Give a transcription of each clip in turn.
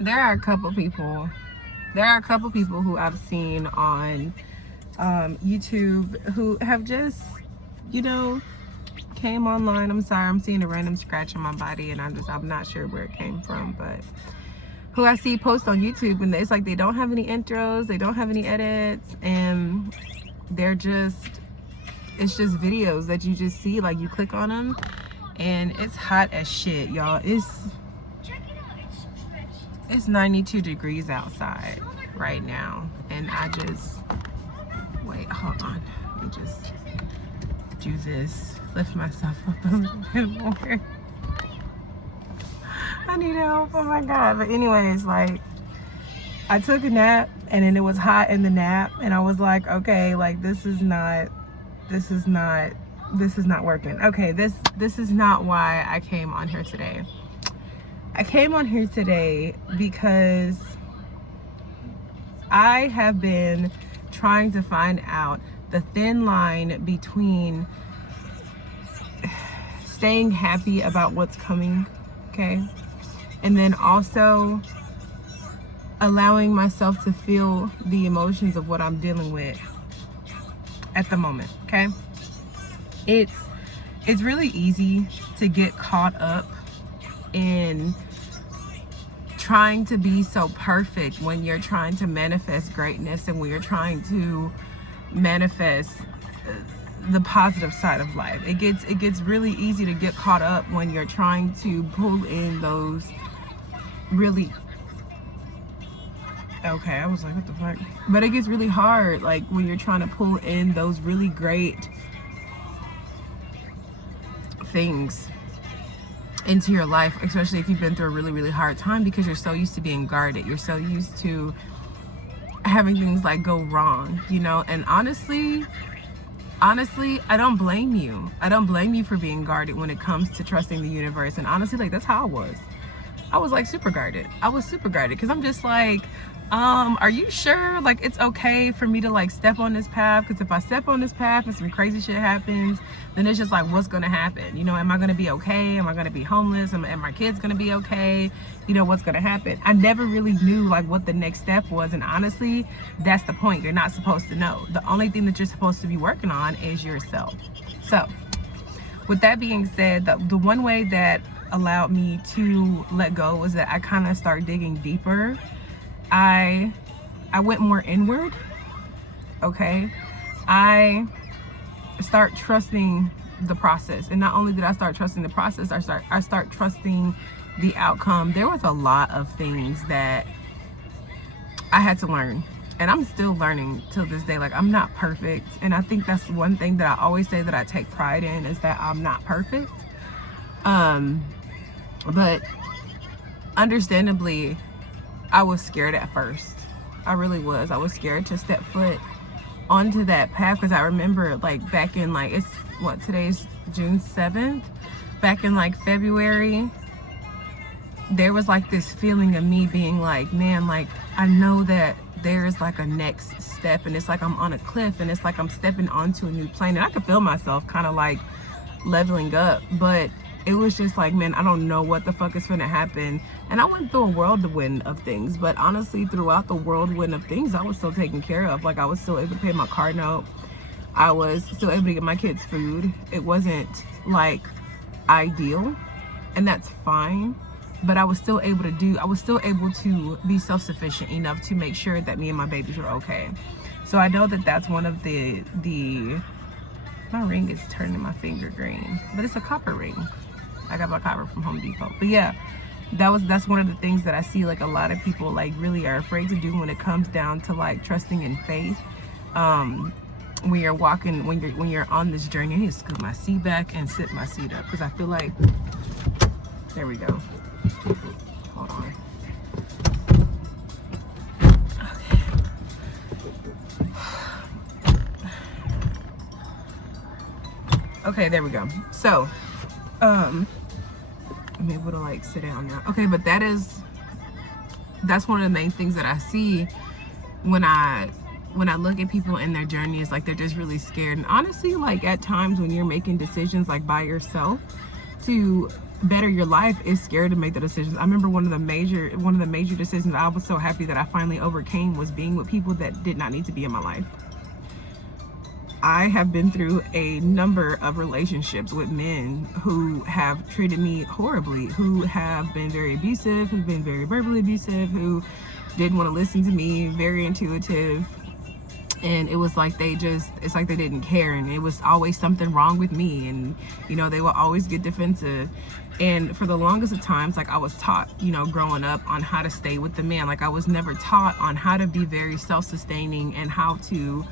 there are a couple people who I've seen on YouTube who have just, you know, came online. I'm sorry, I'm seeing a random scratch on my body and I'm not sure where it came from, but who I see post on YouTube, and it's like they don't have any intros, they don't have any edits, and they're just, it's just videos that you just see, like you click on them and it's hot as shit, y'all. It's 92 degrees outside right now, and I just, wait, hold on, let me just do this, lift myself up a little bit more. I need help, oh my God. But anyways, like, I took a nap and then it was hot in the nap and I was like, okay, like this is not working. Okay, this is not why I came on here today. I came on here today because I have been trying to find out the thin line between staying happy about what's coming, okay, and then also allowing myself to feel the emotions of what I'm dealing with at the moment, okay? It's really easy to get caught up in trying to be so perfect when you're trying to manifest greatness and when you're trying to manifest the positive side of life. It gets really easy to get caught up when you're trying to pull in those really, okay, I was like, what the fuck? But it gets really hard, like when you're trying to pull in those really great things into your life, especially if you've been through a really, really hard time, because you're so used to being guarded. You're so used to having things like go wrong, you know? And honestly, I don't blame you. I don't blame you for being guarded when it comes to trusting the universe. And honestly, like, that's how I was. I was like super guarded. I was super guarded because I'm just like, are you sure like it's okay for me to like step on this path? Because if I step on this path and some crazy shit happens, then it's just like, what's gonna happen? You know, am I gonna be okay? Am I gonna be homeless? Am my kids gonna be okay? You know, what's gonna happen? I never really knew like what the next step was, and honestly, that's the point. You're not supposed to know. The only thing that you're supposed to be working on is yourself. So with that being said, the one way that allowed me to let go was that I kind of started digging deeper. I went more inward, okay? I start trusting the process. And not only did I start trusting the process, I start trusting the outcome. There was a lot of things that I had to learn. And I'm still learning till this day. Like, I'm not perfect. And I think that's one thing that I always say that I take pride in, is that I'm not perfect. But understandably, I was scared at first. I really was. I was scared to step foot onto that path, because I remember like back in like, it's what, today's June 7th, back in like February, there was like this feeling of me being like, man, like I know that there's like a next step, and it's like I'm on a cliff, and it's like I'm stepping onto a new plane, and I could feel myself kind of like leveling up, but it was just like, man, I don't know what the fuck is gonna happen. And I went through a whirlwind of things, but honestly, throughout the whirlwind of things, I was still taken care of. Like, I was still able to pay my car note. I was still able to get my kids food. It wasn't like ideal, and that's fine, but I was still able to be self-sufficient enough to make sure that me and my babies were okay. So I know that that's one of the my ring is turning my finger green, but it's a copper ring. I got my copper from Home Depot. But yeah, that's one of the things that I see like a lot of people like really are afraid to do when it comes down to like trusting in faith. When you're walking, when you're on this journey, I need to scoot my seat back and sit my seat up, because I feel like, there we go. Hold on. Okay, there we go. So, I'm able to like sit down now. Okay, but that's one of the main things that I see when I look at people in their journey, is like they're just really scared. And honestly, like at times when you're making decisions like by yourself to better your life is scared to make the decisions. I remember one of the major decisions I was so happy that I finally overcame was being with people that did not need to be in my life. I have been through a number of relationships with men who have treated me horribly, who have been very abusive, who've been very verbally abusive, who didn't want to listen to me, very intuitive. And it was like it's like they didn't care, and it was always something wrong with me, and they will always get defensive. And for the longest of times, like, I was taught, growing up, on how to stay with the man. Like, I was never taught on how to be very self-sustaining and how to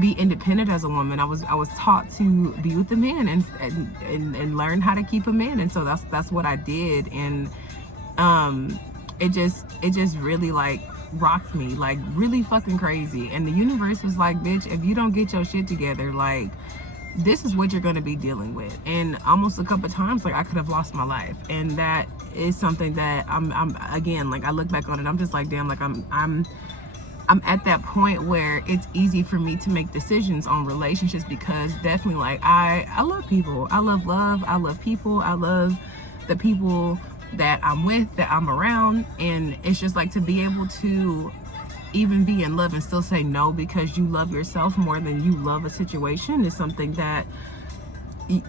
be independent as a woman. I was taught to be with the man and learn how to keep a man, and so that's what I did. And it just really, like, rocked me, like, really fucking crazy. And the universe was like, bitch, if you don't get your shit together, like, this is what you're going to be dealing with. And almost a couple of times, like, I could have lost my life. And that is something that I'm again, like, I look back on it, I'm just like, damn, like, I'm at that point where it's easy for me to make decisions on relationships, because definitely, like, I love people. I love love. I love people. I love the people that I'm with, that I'm around. And it's just like, to be able to even be in love and still say no because you love yourself more than you love a situation is something that,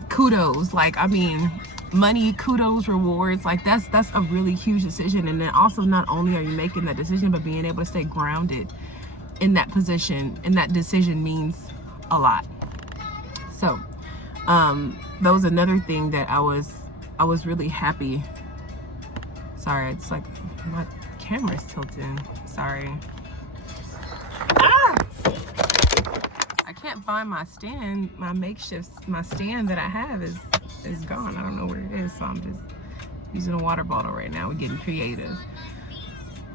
kudos. Like, I mean, money, kudos, rewards, like, that's a really huge decision. And then also, not only are you making that decision, but being able to stay grounded in that position, and that decision means a lot. So that was another thing that I was really happy. Sorry, it's like my camera's tilting. Sorry. I can't find my stand, my stand that I have is gone. I don't know where it is, so I'm just using a water bottle right now. We're getting creative.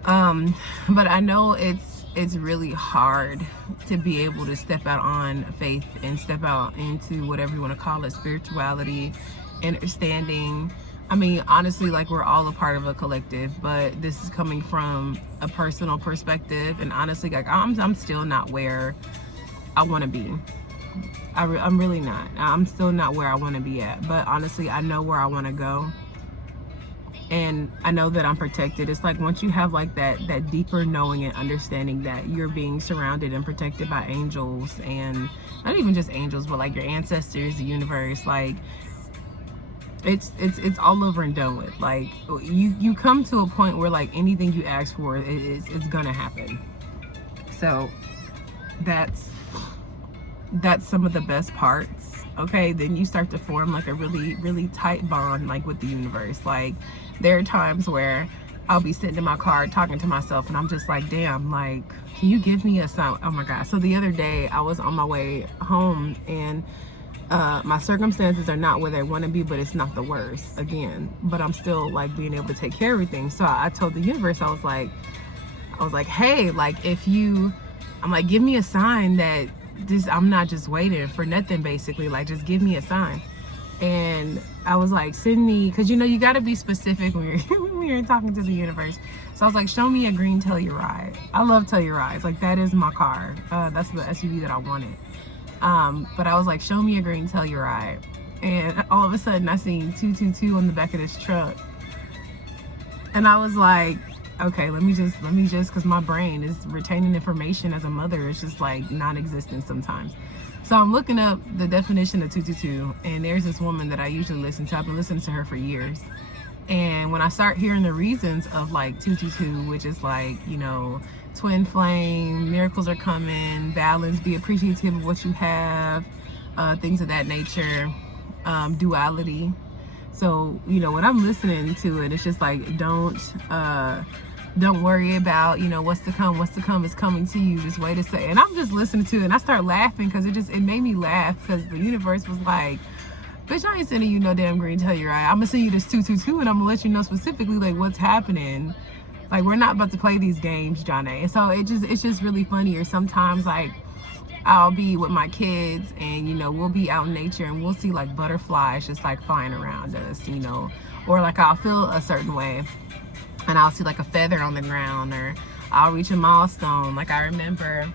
But I know it's really hard to be able to step out on faith and step out into whatever you want to call it, spirituality, understanding. I mean, honestly, like, we're all a part of a collective, but this is coming from a personal perspective. And honestly, like, I'm still not where I want to be. I'm really not. I'm still not where I want to be at. But honestly, I know where I want to go. And I know that I'm protected. It's like, once you have, like, that deeper knowing and understanding that you're being surrounded and protected by angels, and not even just angels, but, like, your ancestors, the universe, like, it's all over and done with. Like, you come to a point where, like, anything you ask for it's gonna happen. So that's some of the best parts. Okay, then you start to form, like, a really, really tight bond, like, with the universe. Like, there are times where I'll be sitting in my car talking to myself, and I'm just like, damn, like, can you give me a sign? Oh my God. So the other day I was on my way home, and my circumstances are not where they want to be, but it's not the worst again, but I'm still, like, being able to take care of everything. So I told the universe, I was like, hey, like, I'm like, give me a sign that I'm not just waiting for nothing, basically, like, just give me a sign. And I was like, send me, because you got to be specific when you're talking to the universe. So I was like, show me a green Telluride. I love Tellurides. Like, that is my car. That's the SUV that I wanted. But I was like, show me a green Telluride. And all of a sudden I seen 222 on the back of this truck. And I was like, okay, let me just, because my brain is retaining information as a mother. It's just, like, non-existent sometimes. So I'm looking up the definition of 222, and there's this woman that I usually listen to. I've been listening to her for years. And when I start hearing the reasons of, like, 222, which is, like, twin flame, miracles are coming, balance, be appreciative of what you have, things of that nature, duality. So, when I'm listening to it, it's just like, don't worry about, what's to come is coming to you. Just wait a second. And I'm just listening to it, and I start laughing because it made me laugh, because the universe was like, bitch, I ain't sending you no damn green Telluride. I'm gonna send you this 222, and I'm gonna let you know specifically, like, what's happening. Like, we're not about to play these games, Johnny. And so it's just really funny. Or sometimes, like, I'll be with my kids, and we'll be out in nature, and we'll see, like, butterflies just, like, flying around us, or, like, I'll feel a certain way, and I'll see, like, a feather on the ground, or I'll reach a milestone. Like, I remember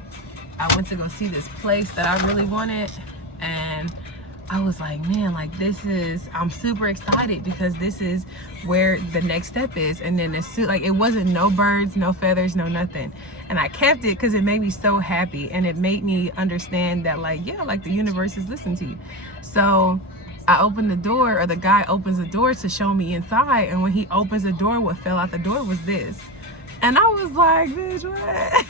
I went to go see this place that I really wanted, and I was like, man, like I'm super excited because this is where the next step is. And then like it wasn't no birds, no feathers, no nothing. And I kept it because it made me so happy, and it made me understand that, like, yeah, like the universe is listening to you. So I opened the door, or the guy opens the door to show me inside. And when he opens the door, what fell out the door was this. And I was like, bitch, what?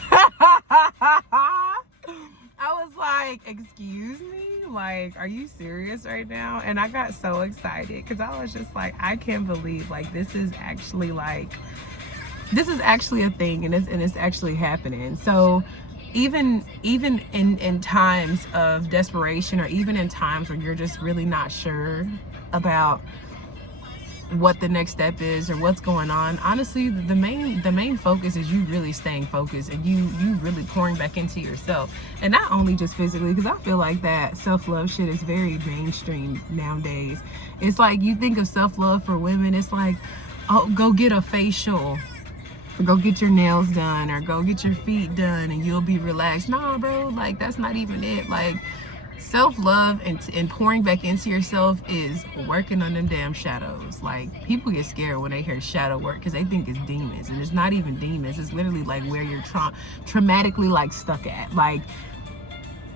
I was like, excuse me? Like, are you serious right now? And I got so excited because I was just like, I can't believe, like, this is actually a thing, and it's actually happening. So even in times of desperation, or even in times where you're just really not sure about what the next step is or what's going on, honestly, the main focus is you really staying focused, and you really pouring back into yourself. And not only just physically, because I feel like that self-love shit is very mainstream nowadays. It's like, you think of self-love for women, it's like, oh, go get a facial, or go get your nails done, or go get your feet done, and you'll be relaxed. Nah, bro, like, that's not even it. Like, self-love and pouring back into yourself is working on them damn shadows. Like, people get scared when they hear shadow work because they think it's demons, and it's not even demons. It's literally like where you're traumatically like stuck at. Like,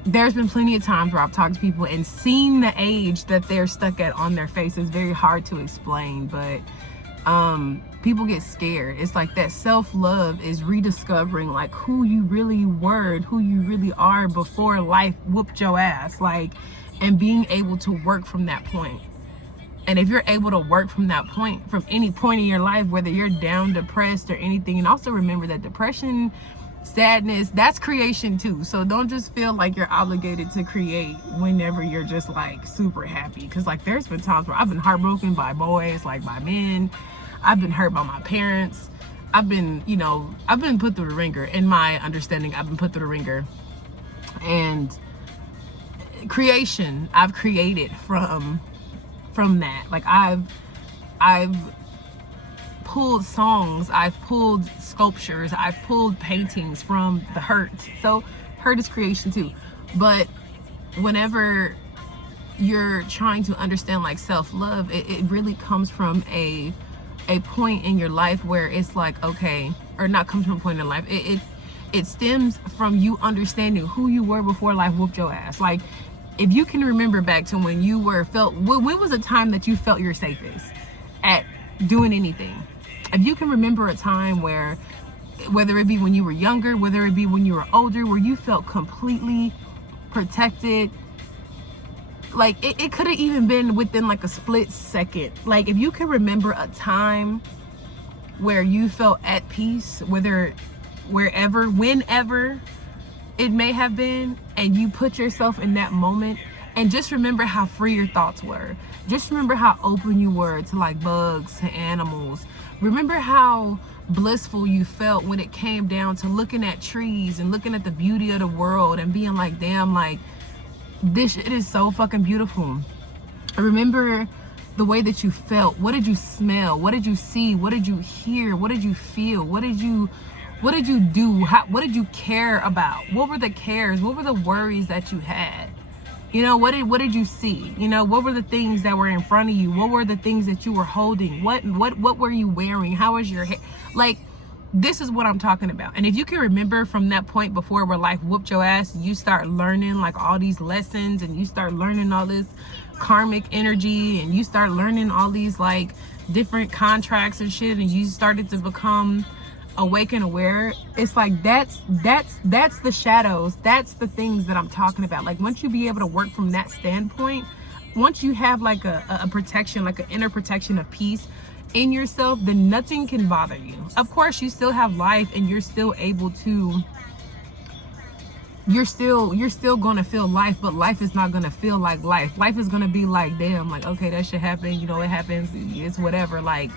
there's been plenty of times where I've talked to people and seen the age that they're stuck at on their face. It's very hard to explain, but people get scared. It's like that self-love is rediscovering like who you really were, who you really are before life whooped your ass, like, and being able to work from that point. And if you're able to work from that point, from any point in your life, whether you're down, depressed, or anything, and also remember that depression, sadness, that's creation too. So don't just feel like you're obligated to create whenever you're just like super happy, because like there's been times where I've been heartbroken by boys, like by men. I've been hurt by my parents. I've been put through the ringer. In my understanding, I've been put through the ringer. And creation, I've created from that. Like, I've pulled songs, I've pulled sculptures, I've pulled paintings from the hurt. So hurt is creation too. But whenever you're trying to understand like self-love, it really comes from a point in your life where it's like, okay, or not comes from a point in life. It stems from you understanding who you were before life whooped your ass. Like, if you can remember back to when you when was a time that you felt your safest at doing anything? If you can remember a time where, whether it be when you were younger, whether it be when you were older, where you felt completely protected, like it could have even been within like a split second. Like, if you can remember a time where you felt at peace, whenever it may have been, and you put yourself in that moment, and just remember how free your thoughts were. Just remember how open you were to like bugs, to animals. Remember how blissful you felt when it came down to looking at trees and looking at the beauty of the world and being like, damn, like, this shit is so fucking beautiful. Remember the way that you felt. What did you smell? What did you see? What did you hear? What did you feel? What did you do? What did you care about? What were the cares? What were the worries that you had? You know, what did you see? You know, what were the things that were in front of you? What were the things that you were holding? What were you wearing? How was your hair? Like, this is what I'm talking about. And if you can remember from that point before where life whooped your ass, you start learning like all these lessons, and you start learning all this karmic energy, and you start learning all these like different contracts and shit, and you started to become awake and aware. It's like that's the shadows. That's the things that I'm talking about. Like, once you be able to work from that standpoint, once you have like a protection, like an inner protection of peace in yourself, then nothing can bother you. Of course, you still have life, and you're still able to, you're still gonna feel life, but life is not gonna feel like life. Life is gonna be like, damn, like, okay, that shit happened, you know, it happens, it's whatever, like.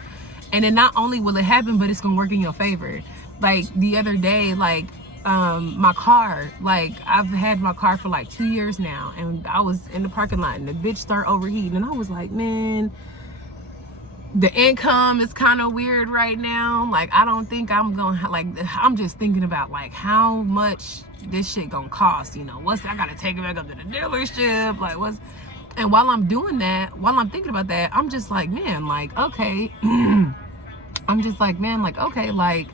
And then not only will it happen, but it's gonna work in your favor. Like, the other day, like, my car, like, I've had my car for like 2 years now, and I was in the parking lot and the bitch started overheating, and I was like, man, the income is kind of weird right now. Like, I don't think I'm gonna, like, I'm just thinking about like how much this shit gonna cost, you know, I gotta take it back up to the dealership, like, And while I'm doing that, while I'm thinking about that, I'm just like, man, like, okay. I'm just like, man, like, okay, like,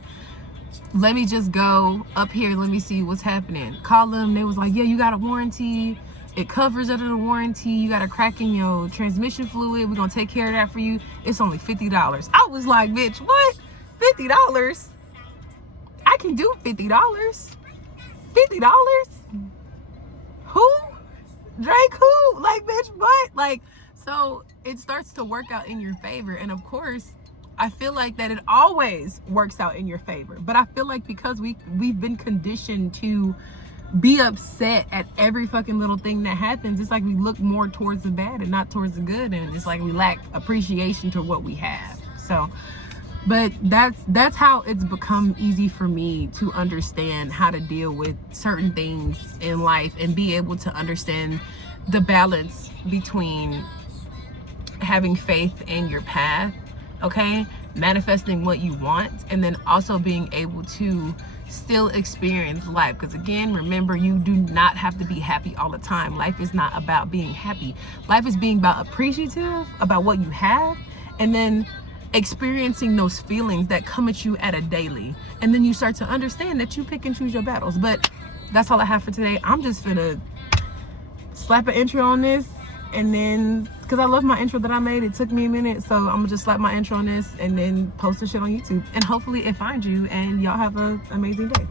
let me just go up here. Let me see what's happening. Call them. They was like, yeah, you got a warranty. It covers under the warranty. You got a crack in your transmission fluid. We're going to take care of that for you. It's only $50. I was like, bitch, what? $50? I can do $50. $50? Who? Drake who? Like, bitch, what? Like, so it starts to work out in your favor. And of course, I feel like that it always works out in your favor. But I feel like because we've been conditioned to be upset at every fucking little thing that happens, it's like we look more towards the bad and not towards the good. And it's like we lack appreciation to what we have. So, but that's how it's become easy for me to understand how to deal with certain things in life and be able to understand the balance between having faith in your path, okay, manifesting what you want, and then also being able to still experience life. Because again, remember, you do not have to be happy all the time. Life is not about being happy. Life is being about appreciative about what you have, and then experiencing those feelings that come at you at a daily. And then you start to understand that you pick and choose your battles. But that's all I have for today. I'm just gonna slap an intro on this, and then because I love my intro that I made, it took me a minute, so I'm gonna just slap my intro on this and then post the shit on YouTube, and hopefully it finds you and y'all have an amazing day.